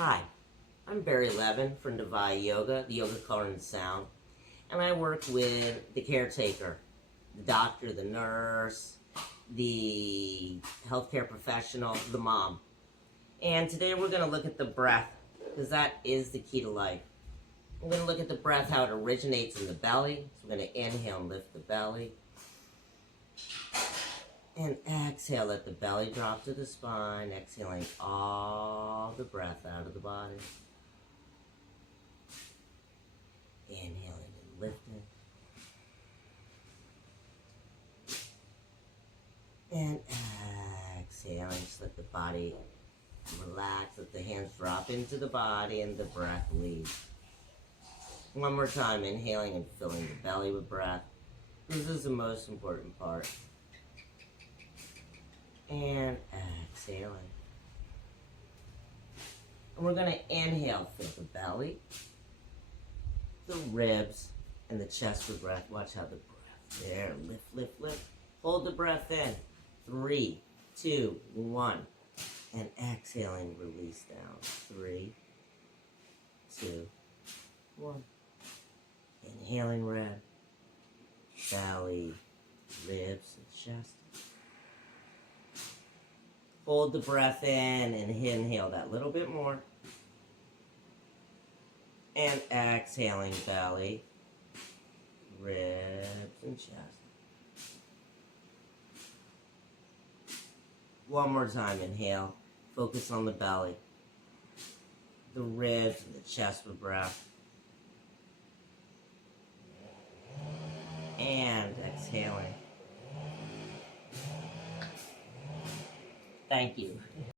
Hi, I'm Barry Levin from Divine Yoga, the Yoga Color and Sound, and I work with the caretaker, the doctor, the nurse, the healthcare professional, the mom. And today we're going to look at the breath, because that is the key to life. We're going to look at the breath, how it originates in the belly. So we're going to inhale and lift the belly. And exhale, let the belly drop to the spine, exhaling all the breath out of the body. Inhaling and lifting. And exhaling, just let the body relax, let the hands drop into the body and the breath leave. One more time, inhaling and filling the belly with breath. This is the most important part. And exhaling. And we're going to inhale, fill the belly, the ribs, and the chest with breath. Watch how the breath, there, lift, lift, lift. Hold the breath in. 3, 2, 1. And exhaling, release down. 3, 2, 1. Inhaling, red, belly, ribs, and chest. Hold the breath in and inhale that little bit more. And exhaling, belly, ribs, and chest. One more time, inhale. Focus on the belly, the ribs, and the chest with breath. And exhaling. Thank you.